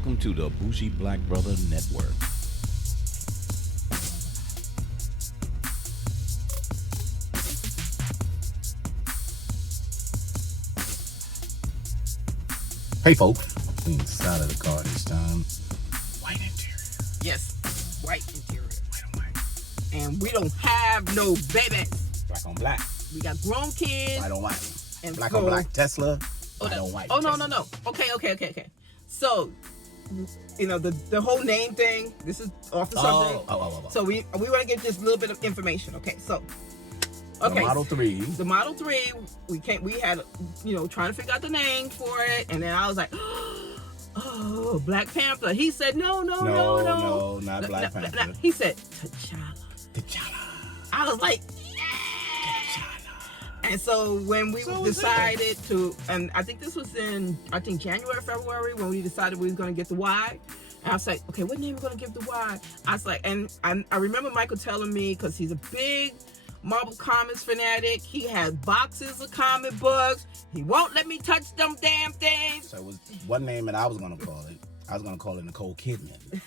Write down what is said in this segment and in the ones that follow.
Welcome to the Bougie Black Brother Network. Hey folks, inside of the car this time. White interior. Yes, white interior. White on white. And we don't have no babies. Black on black. We got grown kids. White on white. And Black so, on black Tesla. Oh, White no. on white. Oh, Tesla. no. Okay. So, you know, the whole name thing, this is off the subject. Oh. So we want to get just a little bit of information. Okay, so. Okay. The Model 3. The Model 3, we had, you know, trying to figure out the name for it. And then I was like, oh, Black Panther. He said, no. No, not Black Panther. He said, T'Challa. I was like, and so when we decided to, and I think this was in, January, February, when we decided we were going to get the Y. And I was like, okay, what name are we going to give the Y? I was like, and I remember Michael telling me, because he's a big Marvel Comics fanatic. He has boxes of comic books. He won't let me touch them damn things. So it was one name that I was going to call it. I was going to call it Nicole Kidman.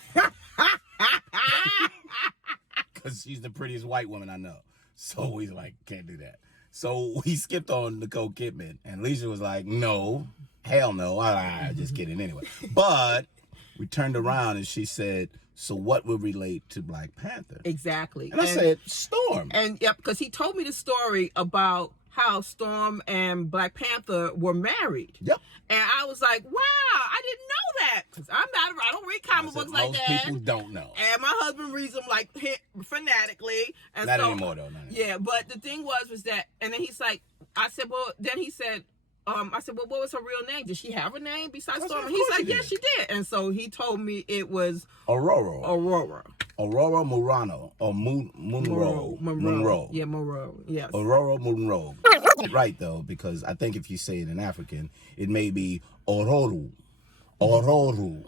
Because she's the prettiest white woman I know. So he's like, can't do that. So we skipped on Nicole Kidman, and Alicia was like, no, hell no. Just kidding anyway. But we turned around and she said, so what would relate to Black Panther? Exactly. And I said, Storm. And yep, because he told me the story about how Storm and Black Panther were married. Yep. And I was like, wow, I didn't know that. Because I don't read comic books like that. Most people don't know. And my husband reads them like fanatically. And Not so, anymore, though. Not anymore. Yeah, but the thing was that, and then he's like, I said, well, what was her real name? Did she have a name besides Storm? And he's like, yeah, she did. And so he told me it was Aurora Monroe. Monroe. Yeah, Monroe. Yes. Aurora Monroe. Right, though, because I think if you say it in African, it may be Ororu. You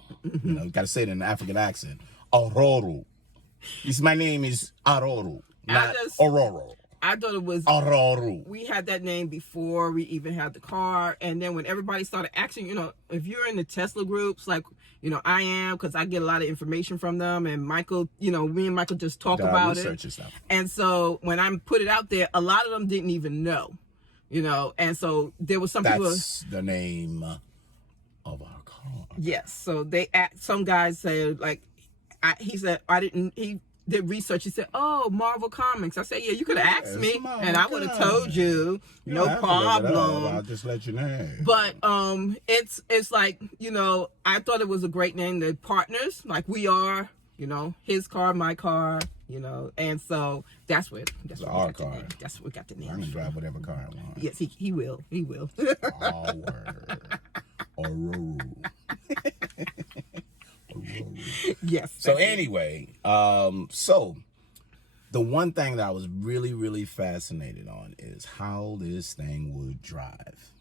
know, you got to say it in an African accent. Ororu. My name is Aroru, not Aurora. I thought it was Aroru. We had that name before we even had the car. And then when everybody started asking, you know, if you're in the Tesla groups, like, you know, I am, because I get a lot of information from them. And Michael, you know, me and Michael just talk about it. And stuff. And so when I put it out there, a lot of them didn't even know, you know. And so there was some people. That's the name of our car. Yes. So some guys said, like, he did research. He said, oh, Marvel Comics. I said, yeah, you could have asked me and I would have told you. No problem. I'll just let you know. But it's like, you know, I thought it was a great name. They're partners, like we are, you know, his car, my car, you know, and so that's our car. That's what we got the name. I'm gonna drive whatever car I want. Yes, he will. Oh, word. Aurora. Yes. So anyway, so the one thing that I was really, really fascinated on is how this thing would drive,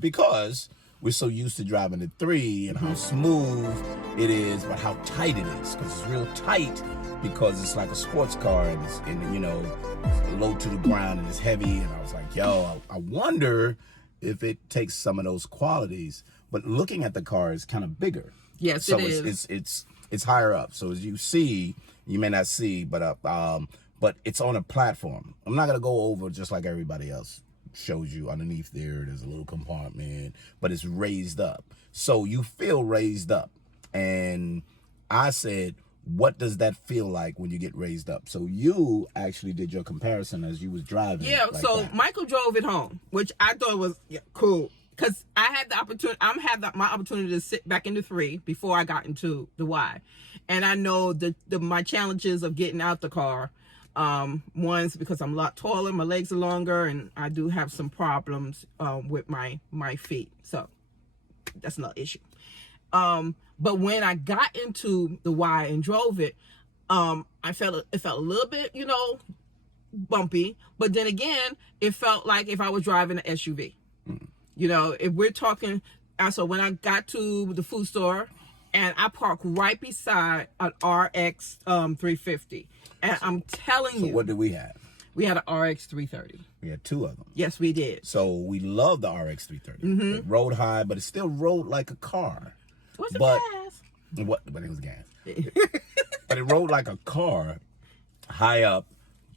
because we're so used to driving the 3 and how smooth it is, but how tight it is, because it's real tight, because it's like a sports car and it's you know, it's low to the ground and it's heavy. And I was like, yo, I wonder if it takes some of those qualities. But looking at the car is kind of bigger. Yes, so it is. It's higher up. So as you see, you may not see, but it's on a platform. I'm not gonna go over just like everybody else shows you. Underneath there's a little compartment, but it's raised up. So you feel raised up. And I said, what does that feel like when you get raised up? So you actually did your comparison as you was driving. Yeah, like so that. Michael drove it home, which I thought was cool. Because I had the opportunity, my opportunity to sit back in the 3 before I got into the Y. And I know my challenges of getting out the car. One's because I'm a lot taller, my legs are longer, and I do have some problems with my feet. So that's another issue. But when I got into the Y and drove it, it felt a little bit, you know, bumpy. But then again, it felt like if I was driving an SUV. You know, if we're talking, so when I got to the food store, and I parked right beside an RX 350, and I'm telling you. So what did we have? We had an RX 330. We had 2 of them. Yes, we did. So we love the RX 330. Mm-hmm. It rode high, but it still rode like a car. What's it fast? But it was gas. But it rode like a car high up,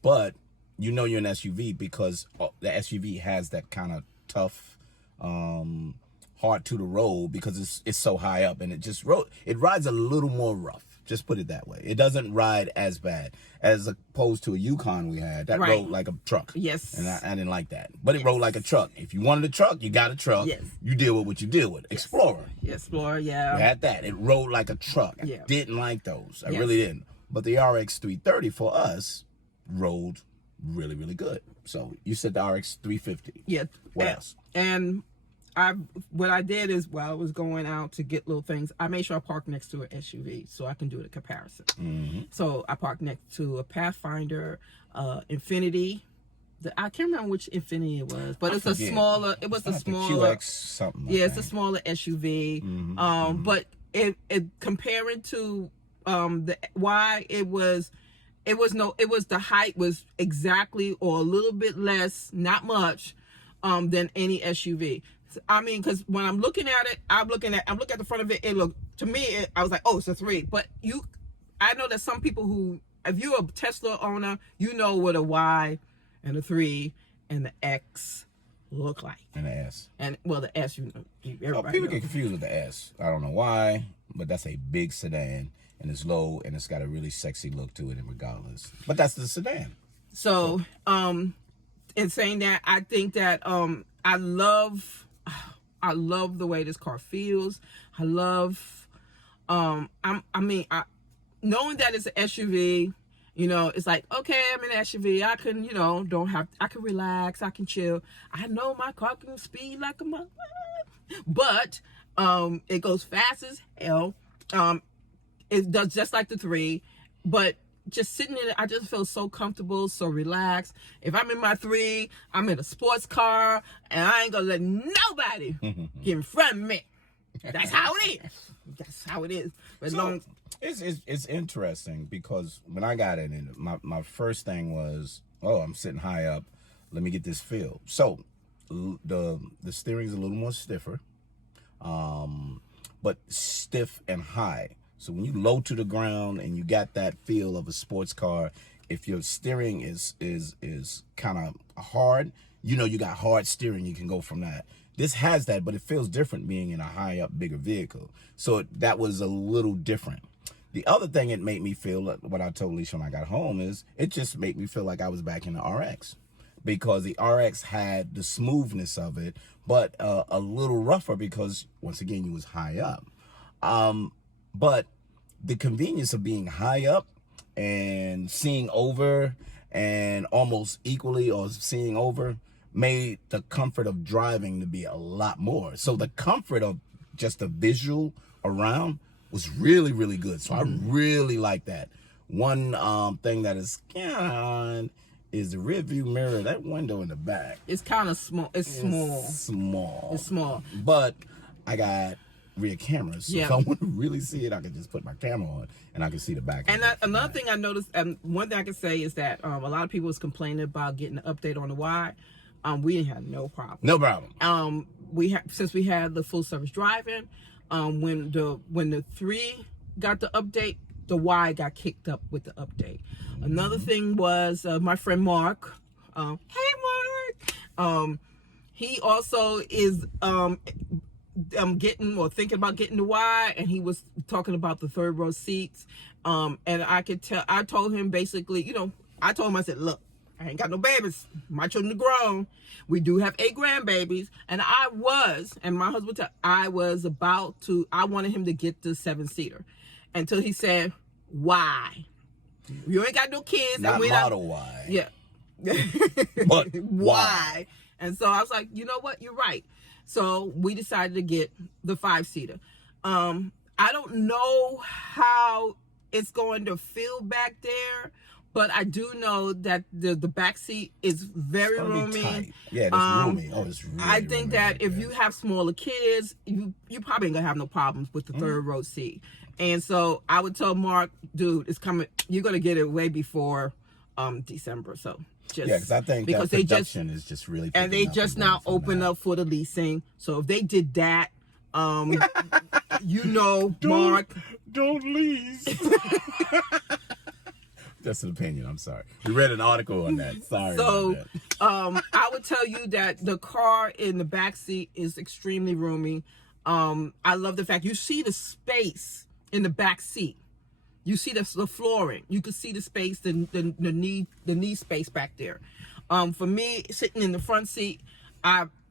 but you know you're an SUV because the SUV has that kind of tough, hard to the road because it's so high up, and it rides a little more rough. Just put it that way. It doesn't ride as bad as opposed to a Yukon we had that rode like a truck. Yes. And I didn't like that. But it rode like a truck. If you wanted a truck, you got a truck. Yes. You deal with what you deal with. Yes. Explorer. Explorer, yeah. We had that. It rode like a truck. Yeah. I didn't like those. I Yes. really didn't. But the RX 330 for us rode really, really good. So you said the RX 350. Yeah. What else? And what I did is while I was going out to get little things, I made sure I parked next to an SUV so I can do the comparison. Mm-hmm. So I parked next to a Pathfinder, Infinity. I can't remember which Infinity it was, but it's a smaller. It was a smaller QX something. Yeah, it's a smaller SUV. Mm-hmm. But it comparing to the Y, it was the height was exactly or a little bit less, not much, than any SUV. I mean, because when I'm looking at it, I'm looking at the front of it. It looked to me, I was like, oh, it's a 3. But I know that some people who, if you're a Tesla owner, you know what a Y and a 3 and the X look like. And the S. And well, the S, everybody People knows. get confused with the S. I don't know why, but that's a big sedan and it's low and it's got a really sexy look to it, and regardless. But that's the sedan. So, in saying that, I think that I love the way this car feels. I love knowing that it's an SUV, it's like, okay, I'm in an SUV. I can, I can relax, I can chill. I know my car can speed like a mother, but it goes fast as hell. It does just like the 3, but just sitting in it, I just feel so comfortable, so relaxed. If I'm in my 3, I'm in a sports car, and I ain't gonna let nobody get in front of me. That's how it is. That's how it is. But it's interesting because when I got in it, my first thing was, oh, I'm sitting high up. Let me get this feel. So the steering's a little more stiffer, but stiff and high. So when you low to the ground and you got that feel of a sports car, if your steering is kind of hard, you got hard steering, you can go from that. This has that, but it feels different being in a high up, bigger vehicle. So that was a little different. The other thing it made me feel, what I told Alicia when I got home, is it just made me feel like I was back in the RX. Because the RX had the smoothness of it, but a little rougher because, once again, you was high up. But the convenience of being high up and seeing over and almost equally or seeing over made the comfort of driving to be a lot more. So the comfort of just the visual around was really, really good. So I really like that. One thing that is is the rear view mirror, that window in the back. it's kind of small. It's small. It's small. But I got rear cameras. So Yeah. if I want to really see it, I can just put my camera on and I can see the back. And another thing I noticed, one thing I can say is that a lot of people was complaining about getting an update on the Y. We didn't have no problem. No problem. Since we had the full service driving, when the 3 got the update, the Y got kicked up with the update. Another thing was my friend Mark. Hey Mark. He also is getting or thinking about getting the Y, and he was talking about the 3rd row seats. And I could tell. I told him basically, I told him, I said, look, I ain't got no babies. My children are grown. We do have 8 grandbabies. And my husband, I wanted him to get the 7-seater until he said, why? You ain't got no kids. Not and Model Y. Yeah. But why? And so I was like, you know what? You're right. So we decided to get the 5-seater. I don't know how it's going to feel back there, but I do know that the back seat is very roomy. Yeah, it's roomy. Oh, it's really I think that if you have smaller kids, you probably ain't gonna have no problems with the 3rd row seat. And so I would tell Mark, dude, it's coming. You're gonna get it way before December. So because I think that production is just really and they just now open up for the leasing. So if they did that, Mark. don't lease. That's an opinion. I'm sorry. We read an article on that. Sorry. So, about that. I would tell you that the car in the back seat is extremely roomy. I love the fact you see the space in the back seat. You see the flooring. You can see the space, the knee space back there. For me, sitting in the front seat,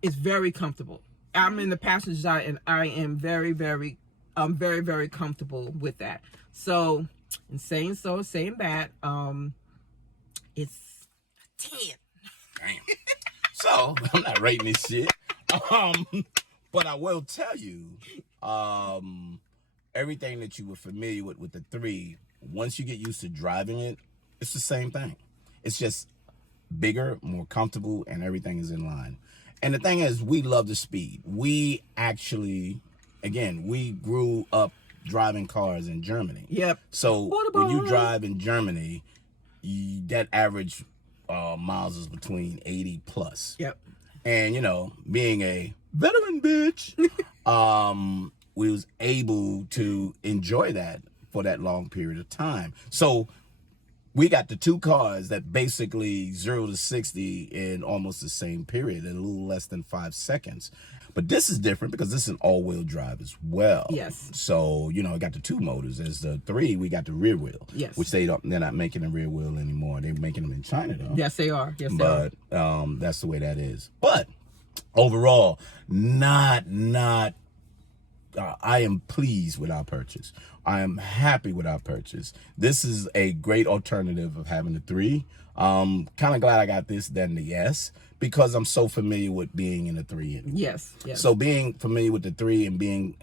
it's very comfortable. I'm in the passenger side, and I am very, very comfortable with that. So, in saying that, it's a 10. Damn. So I'm not rating this shit. But I will tell you, everything that you were familiar with the 3, once you get used to driving it, it's the same thing. It's just bigger, more comfortable, and everything is in line. And the thing is, we love the speed. We actually, again, we grew up driving cars in Germany. Yep. So when you drive in Germany, that average miles is between 80 plus. Yep. And, you know, being a veteran bitch, we was able to enjoy that for that long period of time. So we got the 2 cars that basically 0 to 60 in almost the same period, in a little less than 5 seconds. But this is different because this is an all-wheel drive as well. Yes. So, you know, it got the 2 motors. As the 3, we got the rear wheel. Yes. Which they're not making a rear wheel anymore. They're making them in China, though. Yes, they are. Yes, they are. But that's the way that is. But overall, I am pleased with our purchase. I am happy with our purchase. This is a great alternative of having the 3. Kind of glad I got this than the S, because I'm so familiar with being in the 3. Yes. So being familiar with the 3 and being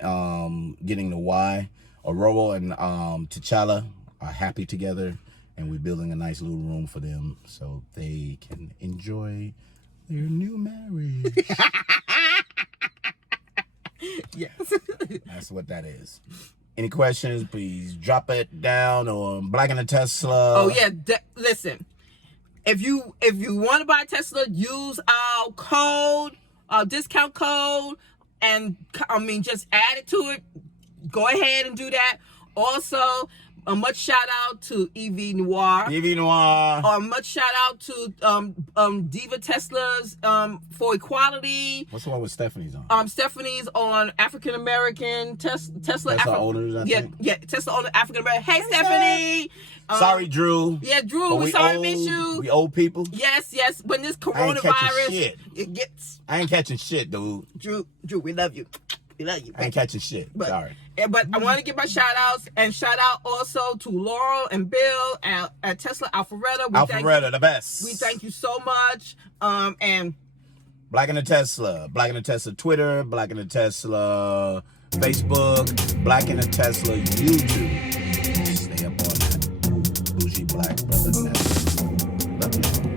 getting the Y, Aurora and T'Challa are happy together, and we're building a nice little room for them so they can enjoy their new marriage. Yes. That's what that is. Any questions, please drop it down on Black in the Tesla. Oh yeah, listen. If you want to buy a Tesla, use our code, our discount code, and just add it to it. Go ahead and do that. Also, a much shout out to EV Noir. EV Noir. A much shout out to Diva Teslas for equality. What's the one with Stephanie's on? Stephanie's on African American Tesla owners, I think. Yeah, Tesla owner African American. Hey Stephanie. Sorry, Drew. Yeah, Drew. We sorry to miss you. We old people. Yes. When this I ain't catching coronavirus, shit. it gets. I ain't catching shit, dude. Drew, we love you. We love you. I ain't catching shit. Sorry. But I want to give my shout outs, and shout out also to Laurel and Bill at Tesla Alpharetta. Alpharetta, the best. We thank you so much. And Black in the Tesla Twitter, Black in the Tesla Facebook, Black in the Tesla YouTube. Stay up on that. Bougie black brother. Love you.